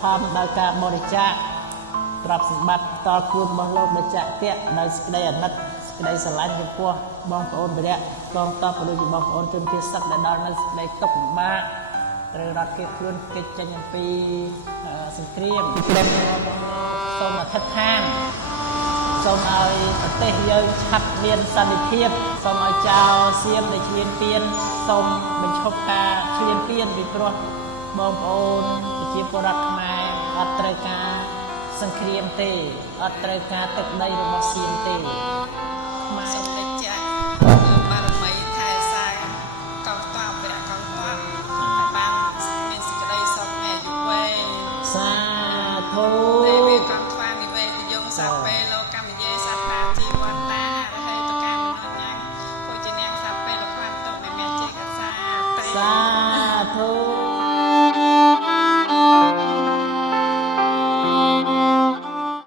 ផលដោយការបរិច្ចាគទ្រព្យសម្បត្តិតគួររបស់លោកដែលចាក់ទាក់ដោយសេចក្តីអាណិតសេចក្តីស្រឡាញ់ចំពោះបងប្អូនវីរៈកងទ័ពពលរដ្ឋបងប្អូនជនជាតិសឹកដែលដល់នៅសេចក្តីទុក្ខលំបាកត្រូវរត់គេខ្លួនគេចចេញអំពីសង្គ្រាមក្រុមសូមអធិដ្ឋានសូមឲ្យប្រទេសយើងឆាប់មានសន្តិភាពសូមឲ្យចៅសៀមដែលឈ្លានពានសូមបញ្ឈប់ការឈ្លានពានពីព្រោះបងប្អូនប្រជាពលរដ្ឋខ្មែរអត់ត្រូវការសង្គ្រាមទេអត់ត្រូវការទឹកដីរបស់សៀមទេខ្មែរសូមតែចាក់បារមីថែសាកងទ័ពវីរៈកងទ័ពឲ្យបានមានសេចក្តីសុខនៃអាយុវែងសាធុទេវកងខ្វានិវេទយងសាពេលលោកកម្មយេសត្តាជីវន្តារហេតុកាមនោញ៉ាំងភោជនាងសាពេលលោកខ្វានតុមេមេជេកសាសាធុ